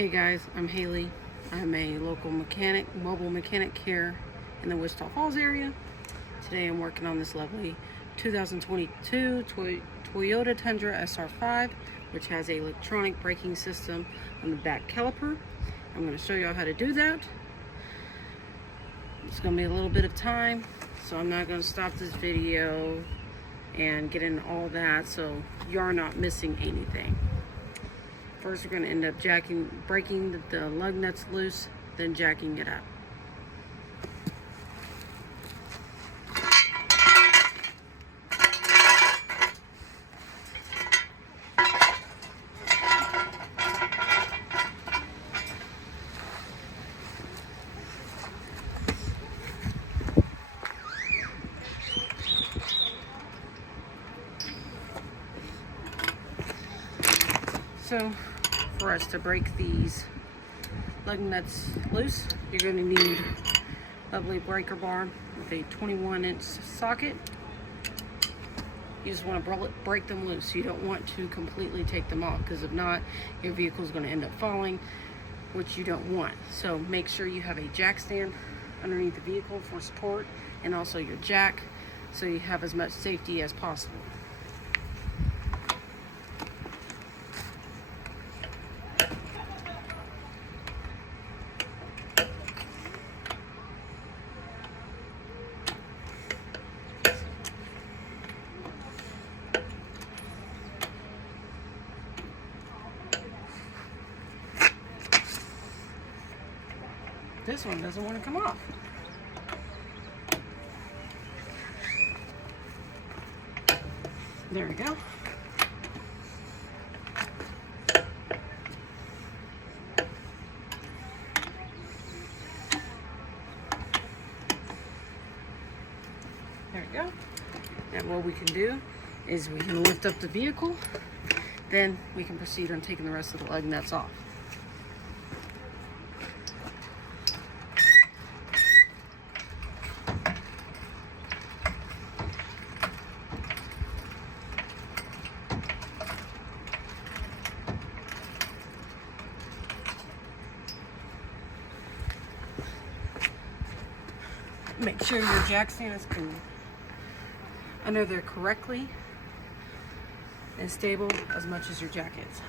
Hey guys, I'm Haley. I'm a local mechanic, mobile mechanic here in the Wichita Falls area. Today I'm working on this lovely 2022 Toyota Tundra SR5, which has an electronic braking system on the back caliper. I'm going to show you how to do that. It's going to be a little bit of time, so I'm not going to stop this video and get into all that so you're not missing anything. First, we're going to end up breaking the lug nuts loose, then jacking it up. So, for us to break these lug nuts loose, you're going to need a lovely breaker bar with a 21-inch socket. You just want to break them loose. You don't want to completely take them off, because if not, your vehicle is going to end up falling, which you don't want. So make sure you have a jack stand underneath the vehicle for support, and also your jack, so you have as much safety as possible. This one doesn't want to come off. There we go. There we go. And what we can do is we can lift up the vehicle, then we can proceed on taking the rest of the lug nuts off. Make sure your jack stand is under there correctly and stable as much as your jack is.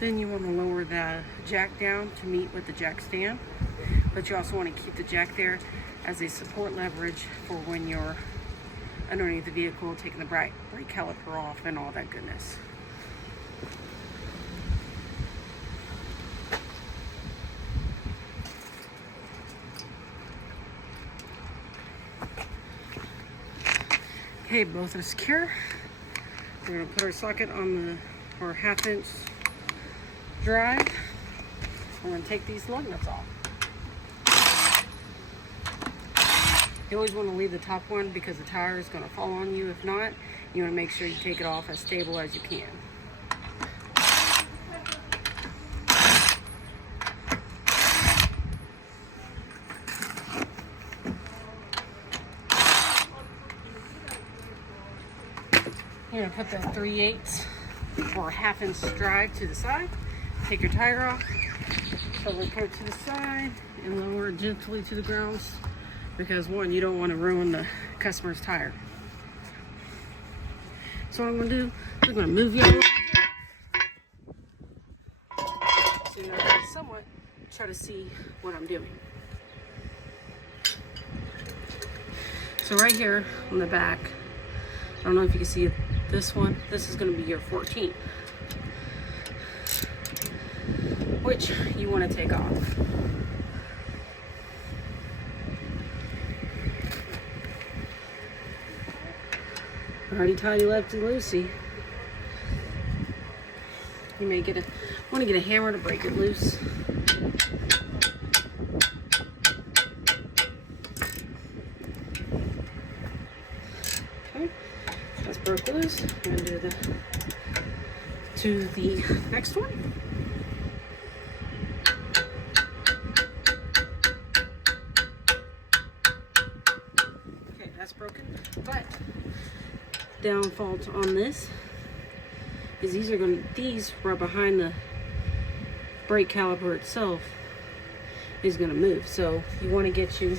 Then you want to lower the jack down to meet with the jack stand, but you also want to keep the jack there as a support leverage for when you're underneath the vehicle, taking the brake caliper off and all that goodness. Okay, both are secure. We're going to put our socket on our 1/2-inch drive. We're going to take these lug nuts off. You always want to leave the top one because the tire is going to fall on you. If not, you want to make sure you take it off as stable as you can. You're going to put the 3/8 or 1/2-inch drive to the side. Take your tire off, totally put it to the side, and lower it gently to the ground, because one, you don't want to ruin the customer's tire. So what I'm going to do is I'm going to move you over here, so you can somewhat try to see what I'm doing. So right here on the back, I don't know if you can see this one. This is going to be your 14, which you want to take off. Already tidy lefty loosey. You may want to get a hammer to break it loose. Okay, that's broke loose. I'm going to do the to the next one. Okay, that's broken. But downfall on this is these right behind the brake caliper itself is going to move. So you want to get you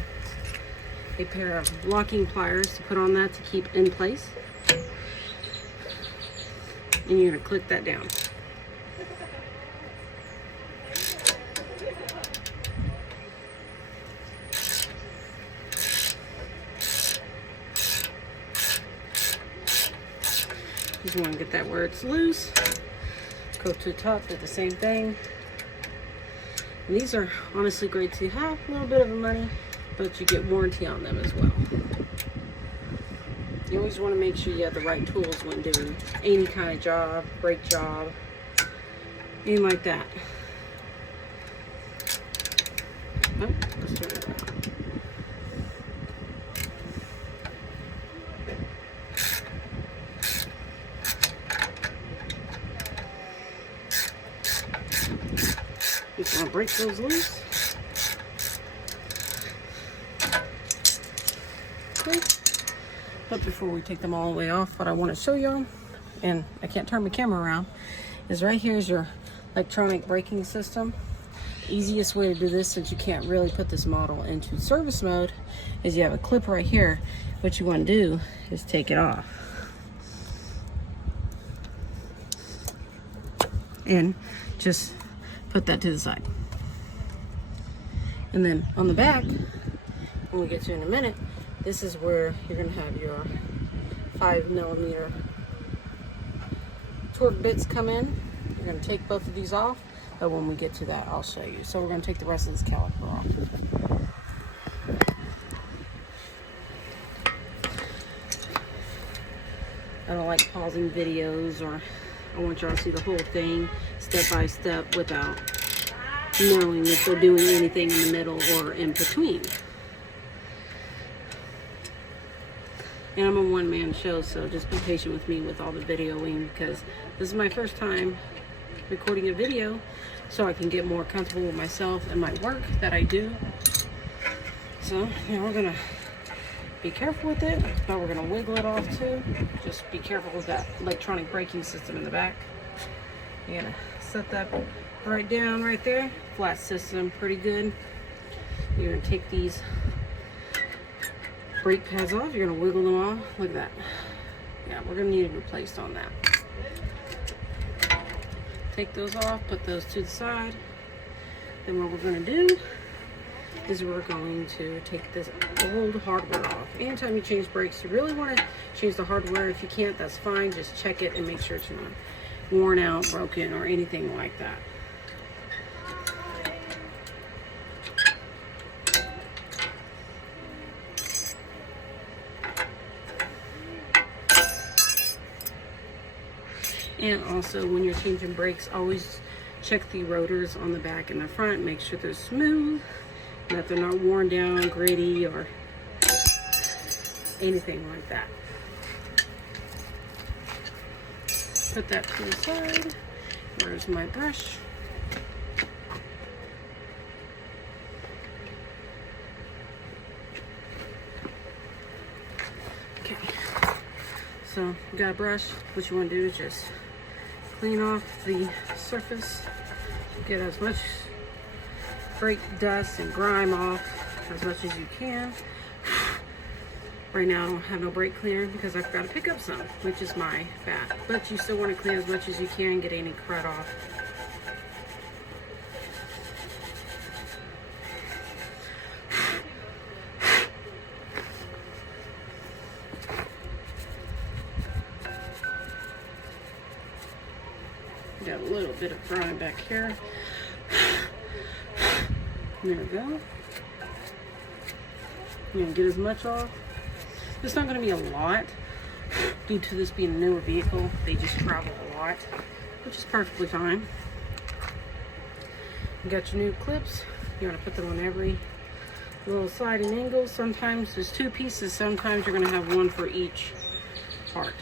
a pair of locking pliers to put on that to keep in place. And you're going to click that down. You want to get that where it's loose. Go to the top, do the same thing. And these are honestly great to have, a little bit of money, but you get warranty on them as well. You always want to make sure you have the right tools when doing any kind of job, brake job, anything like that. Oh, let's turn it around. Just want to break those loose. Okay. But before we take them all the way off, what I want to show you, and I can't turn my camera around, is right here is your electronic braking system. The easiest way to do this, since you can't really put this model into service mode, is you have a clip right here. What you want to do is take it off. And just put that to the side. And then on the back, when we get to in a minute, this is where you're going to have your 5mm torque bits come in. You're going to take both of these off, but when we get to that, I'll show you. So we're going to take the rest of this caliper off. I don't like pausing videos, or I want y'all to see the whole thing step by step without knowing if they're doing anything in the middle or in between. And I'm a one-man show, so just be patient with me with all the videoing, because this is my first time recording a video, so I can get more comfortable with myself and my work that I do. So, we're gonna be careful with it, but we're gonna wiggle it off too. Just be careful with that electronic braking system in the back. You're gonna set that right down right there. Flat system, pretty good. You're gonna take these brake pads off. You're gonna wiggle them off. Look at that. Yeah, we're gonna need it replaced on that. Take those off, put those to the side. Then what we're gonna do is we're going to take this old hardware off. Anytime you change brakes, you really want to change the hardware. If you can't, that's fine. Just check it and make sure it's not worn out, broken, or anything like that. And also, when you're changing brakes, always check the rotors on the back and the front. Make sure they're smooth, that they're not worn down, gritty, or anything like that. Put that to the side. Where's my brush? Okay. So, you got a brush. What you want to do is just clean off the surface. Get as much brake dust and grime off as much as you can. Right now I don't have no brake cleaner because I forgot to pick up some, which is my bad. But you still want to clean as much as you can, get any crud off. Got a little bit of grime back here. There we go. You're gonna get as much off. It's not gonna be a lot due to this being a newer vehicle. They just travel a lot, which is perfectly fine. You got your new clips. You wanna put them on every little side and angle. Sometimes there's two pieces. Sometimes you're gonna have one for each part.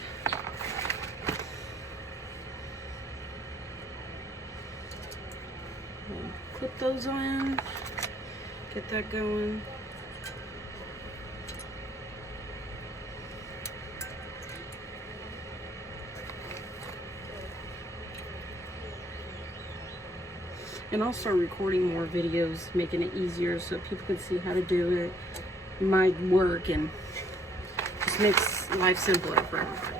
those in, get that going. And I'll start recording more videos, making it easier so people can see how to do it, my work, and just makes life simpler for everybody.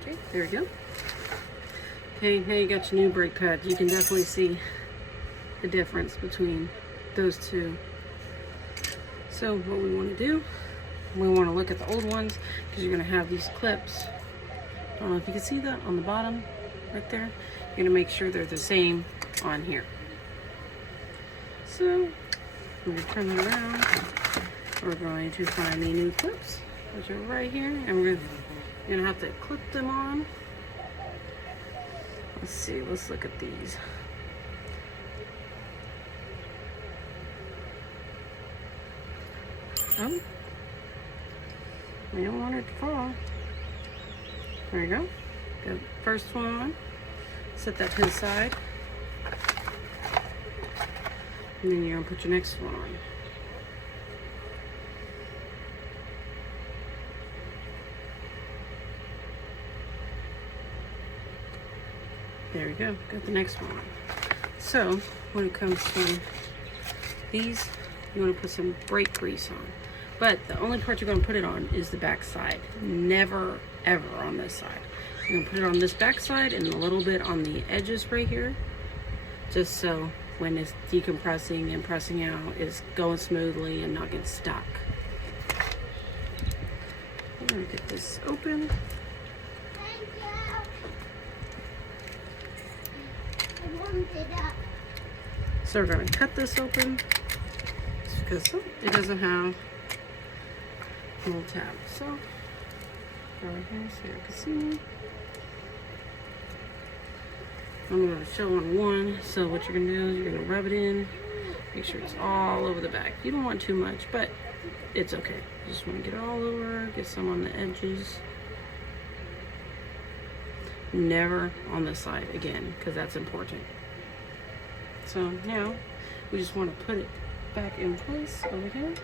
Okay, there we go. Okay, now you got your new brake pads. You can definitely see the difference between those two. So what we want to do, we want to look at the old ones because you're going to have these clips. I don't know if you can see that on the bottom right there. You're going to make sure they're the same on here. So we're going to turn that around. We're going to find the new clips, which are right here, and we're going to have to clip them on. Let's see, let's look at these. Oh, we don't want it to fall. There you go. Got the first one on. Set that to the side. And then you're going to put your next one on. There we go. Got the next one on. So, when it comes to these, you want to put some brake grease on. But the only part you're going to put it on is the back side. Never, ever on this side. You're going to put it on this back side and a little bit on the edges right here. Just so when it's decompressing and pressing out, it's going smoothly and not getting stuck. I'm going to get this open. So we're going to cut this open because it doesn't have a little tab. So go right here so you can see. I'm going to show on one. So what you're going to do is you're going to rub it in. Make sure it's all over the back. You don't want too much, but it's okay. You just want to get it all over, get some on the edges. Never on the side again, because that's important. So now we just want to put it back in place over here.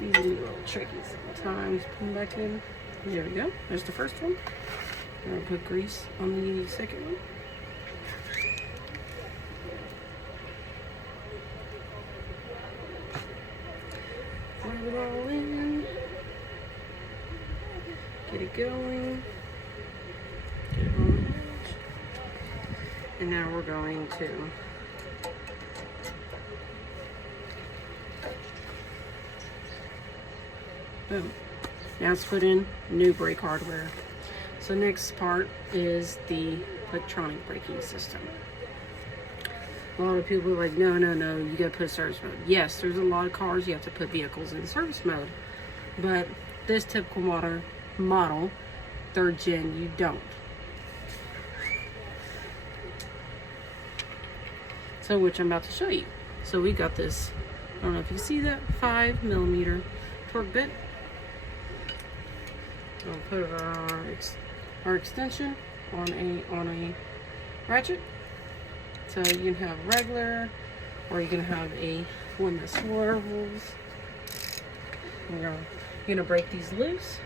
These are a little tricky sometimes. Put them back in. There we go. There's the first one. I'm going to put grease on the second one. Rub it all in. Get it going. Get it on the edge. And now we're going to boom. Now let's put in new brake hardware. So next part is the electronic braking system. A lot of people are like, no, you gotta put service mode. Yes, there's a lot of cars you have to put vehicles in service mode. But this typical model, 3rd gen, you don't. So which I'm about to show you. So we got this, I don't know if you see that, 5mm torque bit. We'll put our extension on a ratchet. So you can have regular, or you can have a one that swerves. You're gonna break these loose.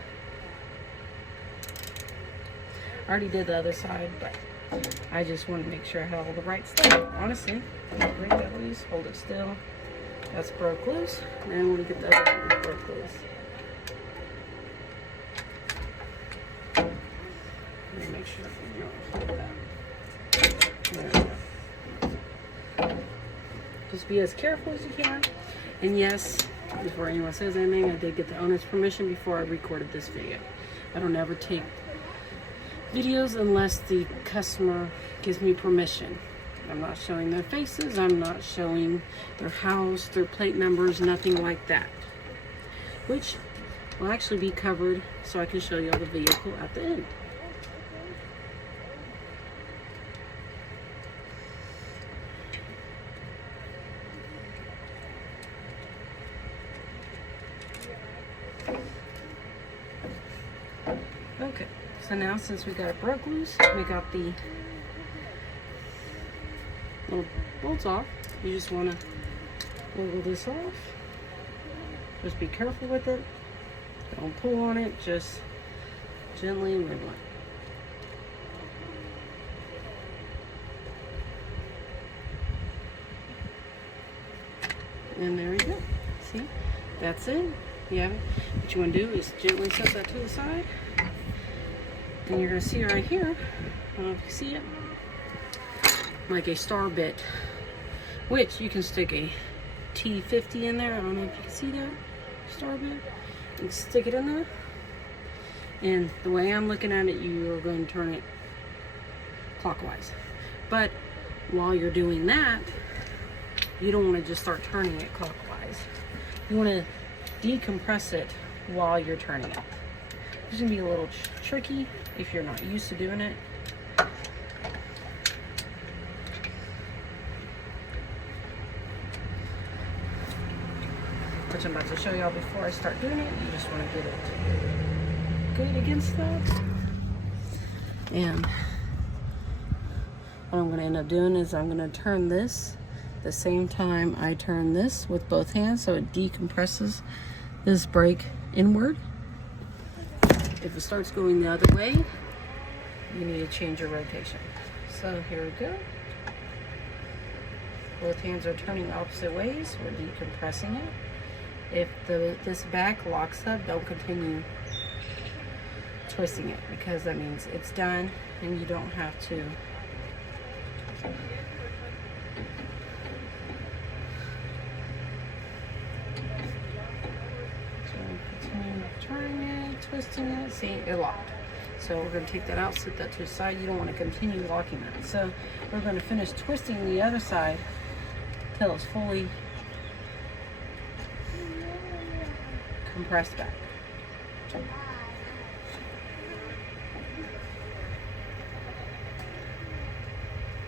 I already did the other side, but I just want to make sure I have all the right stuff. Honestly, break that loose, hold it still. That's broke loose. And when you get the other one broke loose. Make sure you don't hold that. There we go. Just be as careful as you can. And yes, before anyone says anything, I did get the owner's permission before I recorded this video. I don't ever take videos unless the customer gives me permission. I'm not showing their faces, I'm not showing their house, their plate numbers, nothing like that. Which will actually be covered so I can show you the vehicle at the end. So now, since we got it broke loose, we got the little bolts off. You just want to wiggle this off. Just be careful with it. Don't pull on it, just gently wiggle it. And there we go. See? That's it. You have it. What you want to do is gently set that to the side. And you're going to see right here, I don't know if you see it, like a star bit, which you can stick a T50 in there. I don't know if you can see that star bit. You can stick it in there. And the way I'm looking at it, you are going to turn it clockwise. But while you're doing that, you don't want to just start turning it clockwise. You want to decompress it while you're turning it. It's going to be a little tricky if you're not used to doing it. Which I'm about to show y'all before I start doing it. You just want to get it good against that. And what I'm going to end up doing is I'm going to turn this the same time I turn this with both hands, so it decompresses this brake inward. If it starts going the other way, you need to change your rotation. So here we go. Both hands are turning opposite ways. We're decompressing it. If this back locks up, don't continue twisting it, because that means it's done and you don't have to turning it, twisting it. See, it locked. So we're going to take that out, set that to the side. You don't want to continue locking that. So we're going to finish twisting the other side till it's fully compressed back.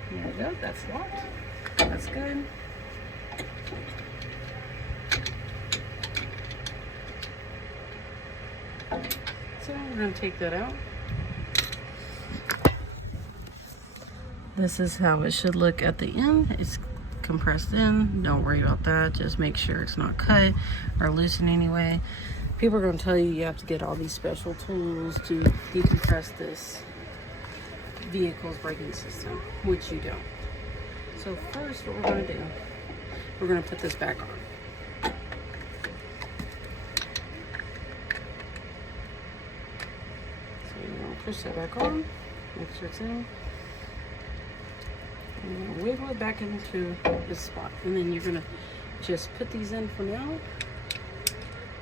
There we go. That's locked. That's good. So we're going to take that out. This is how it should look at the end. It's compressed in. Don't worry about that. Just make sure it's not cut or loose in any way. People are going to tell you you have to get all these special tools to decompress this vehicle's braking system, which you don't. So first, what we're going to do, we're going to put this back on. Push that back on, make sure it's in. And you're gonna wiggle it back into this spot. And then you're gonna just put these in for now.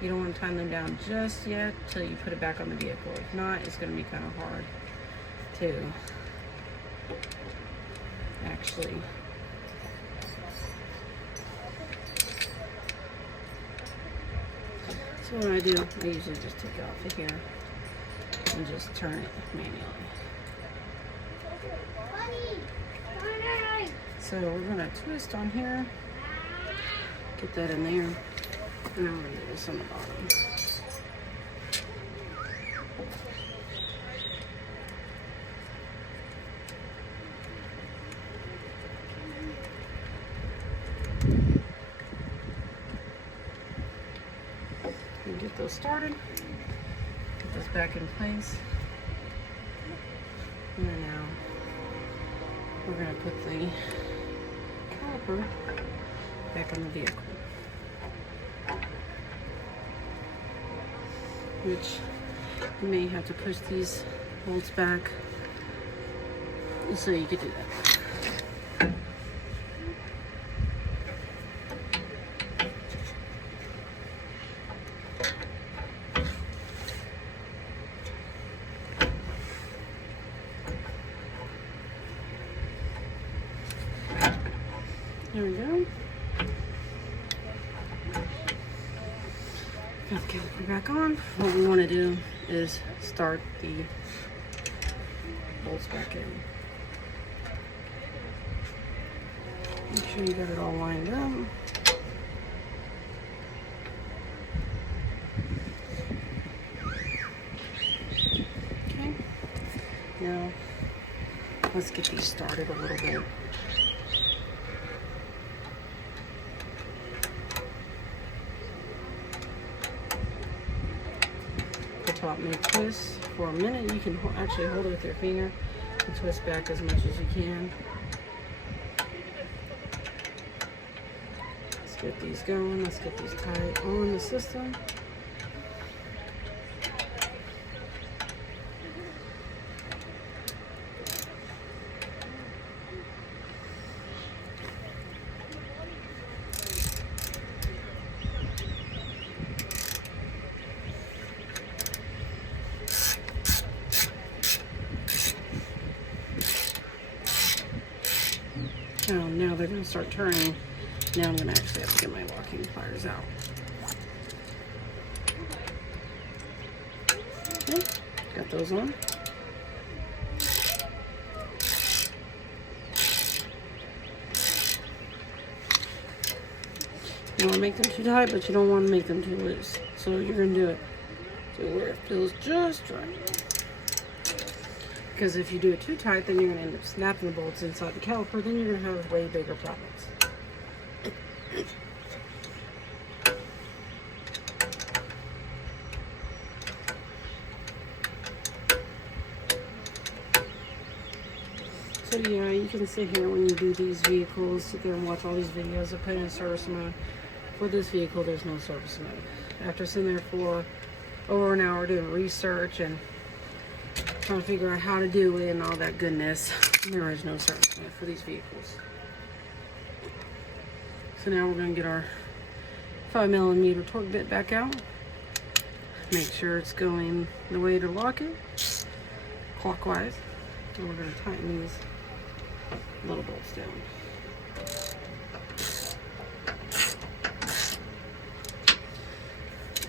You don't want to time them down just yet till you put it back on the vehicle. If not, it's gonna be kind of hard to actually so what I do, I usually just take it off of here and just turn it manually. So we're gonna twist on here, get that in there, and then we're gonna do this on the bottom. And get those started. Put this back in place. And then now we're going to put the caliper back on the vehicle. Which you may have to push these bolts back so you could do that. There we go. Okay, we're back on. What we want to do is start the bolts back in. Make sure you got it all lined up. Okay, Now, let's get these started a little bit. The top may twist for a minute. You can actually hold it with your finger and twist back as much as you can. Let's get these going. Let's get these tight on the system. Now they're going to start turning. Now I'm going to actually have to get my locking pliers out. Okay, got those on. You don't want to make them too tight, but you don't want to make them too loose. So you're going to do it to where it feels just right. Because if you do it too tight, then you're going to end up snapping the bolts inside the caliper. Then you're going to have way bigger problems. So yeah, you can sit here when you do these vehicles, sit there and watch all these videos of putting in service mode. For this vehicle, there's no service mode. After sitting there for over an hour doing research and trying to figure out how to do it and all that goodness, there is no service mode for these vehicles. So now we're going to get our 5mm torque bit back out. Make sure it's going the way to lock it, clockwise. And we're going to tighten these little bolts down.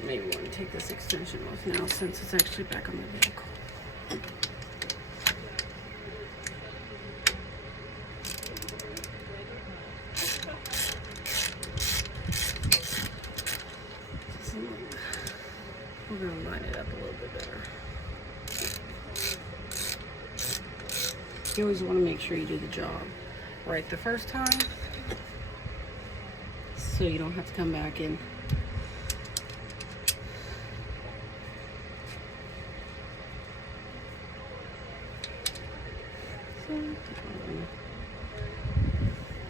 Maybe want to take this extension off now since it's actually back on the vehicle. We're going to line it up a little bit better. You always want to make sure you do the job right the first time so you don't have to come back in. So,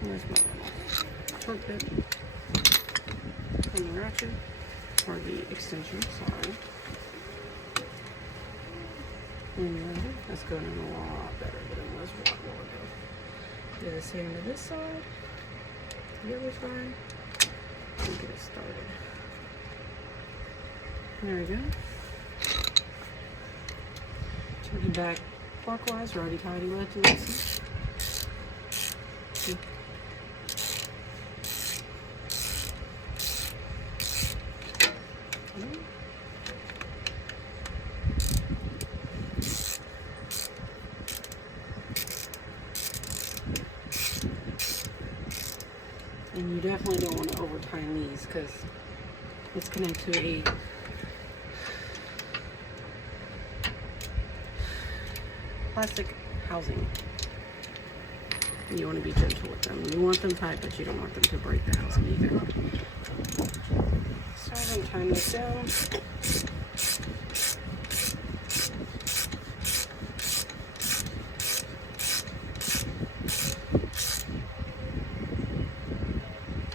there's my torque bit on the ratchet, or the extension, sorry. And that's going a lot better than it was a while ago. Do the same to this side, the other side, and get it started. There we go. Turning back clockwise, righty-tighty, lefty-loosey. And you definitely don't want to over tighten these because it's connected to a plastic housing. And you want to be gentle with them. You want them tight, but you don't want them to break the housing either. So I'm going to tighten this down.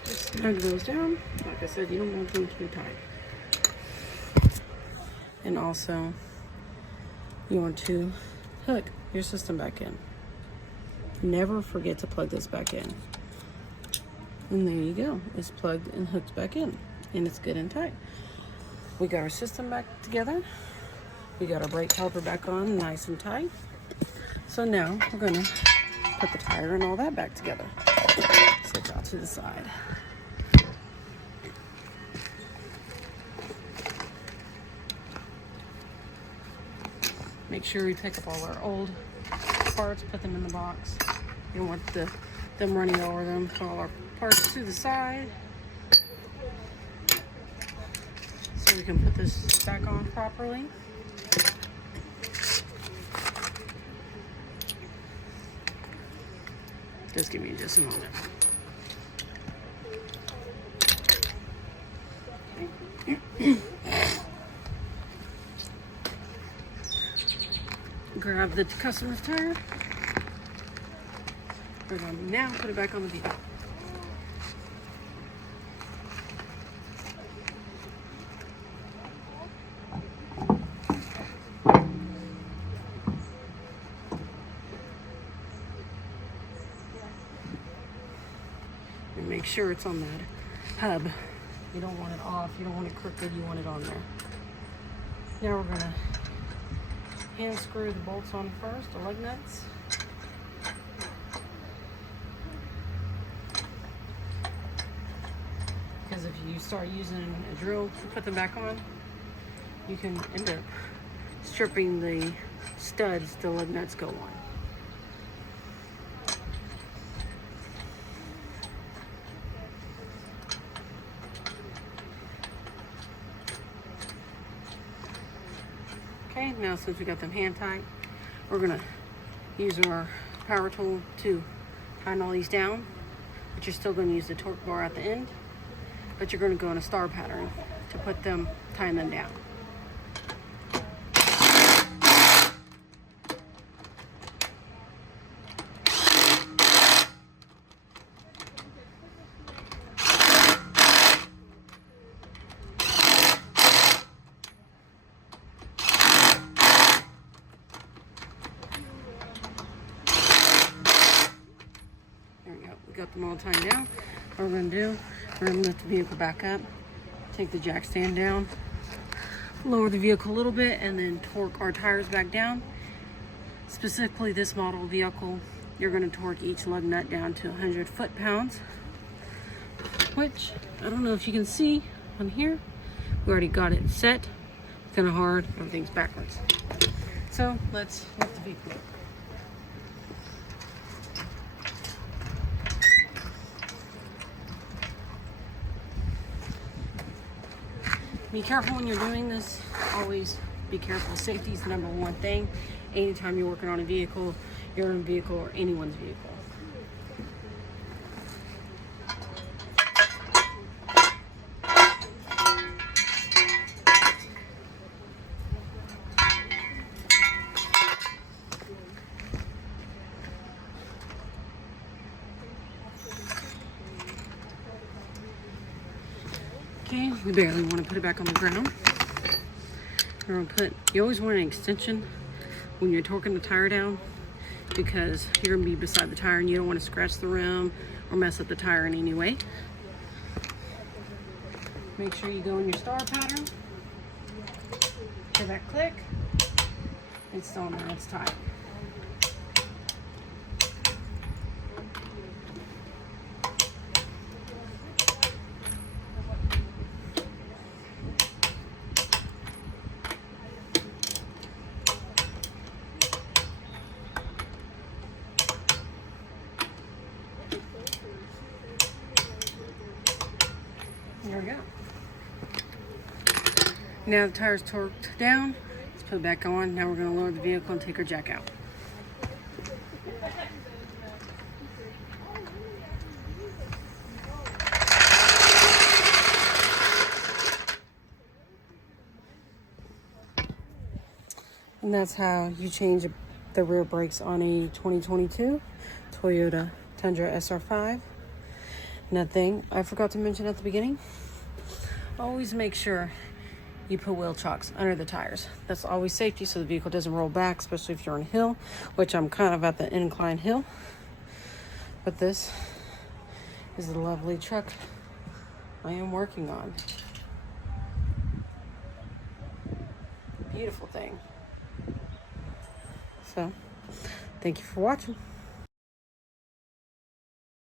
Snug those down. Like I said, you don't want them too tight. And also, you want to hook your system back in. Never forget to plug this back in. And there you go. It's plugged and hooked back in. And it's good and tight. We got our system back together. We got our brake caliper back on nice and tight. So now we're going to put the tire and all that back together. Switch out to the side. Make sure we pick up all our old parts, put them in the box. You don't want them running over them. Put all our parts to the side so we can put this back on properly. Just give me just a moment. Grab the customer's tire. We're going to now put it back on the vehicle. And make sure it's on that hub. You don't want it off, you don't want it crooked, you want it on there. Now we're going to hand screw the bolts on first, the lug nuts. Because if you start using a drill to put them back on, you can end up stripping the studs the lug nuts go on. Okay, now since we got them hand tight, we're gonna use our power tool to tighten all these down, but you're still gonna use the torque bar at the end, but you're gonna go in a star pattern to put them, tighten them down. Got them all tightened down. What we're going to do, we're going to lift the vehicle back up, take the jack stand down, lower the vehicle a little bit, and then torque our tires back down. Specifically this model vehicle, you're going to torque each lug nut down to 100 foot-pounds, which I don't know if you can see on here. We already got it set. It's kind of hard. Everything's backwards. So let's lift the vehicle up. Be careful when you're doing this. Always be careful. Safety is the number one thing. Anytime you're working on a vehicle, your own vehicle, or anyone's vehicle. Okay, we barely want to put it back on the ground. We're going to put, you always want an extension when you're torquing the tire down, because you're going to be beside the tire and you don't want to scratch the rim or mess up the tire in any way. Make sure you go in your star pattern. Hear that click. It's on there, it's tight. There we go. Now the tire's torqued down. Let's put it back on. Now we're going to lower the vehicle and take our jack out. And that's how you change the rear brakes on a 2022 Toyota Tundra SR5. Nothing I forgot to mention at the beginning. Always make sure you put wheel chocks under the tires. That's always safety, so the vehicle doesn't roll back, especially if you're on a hill, which I'm kind of at the incline hill. But this is the lovely truck I am working on. Beautiful thing. So, thank you for watching.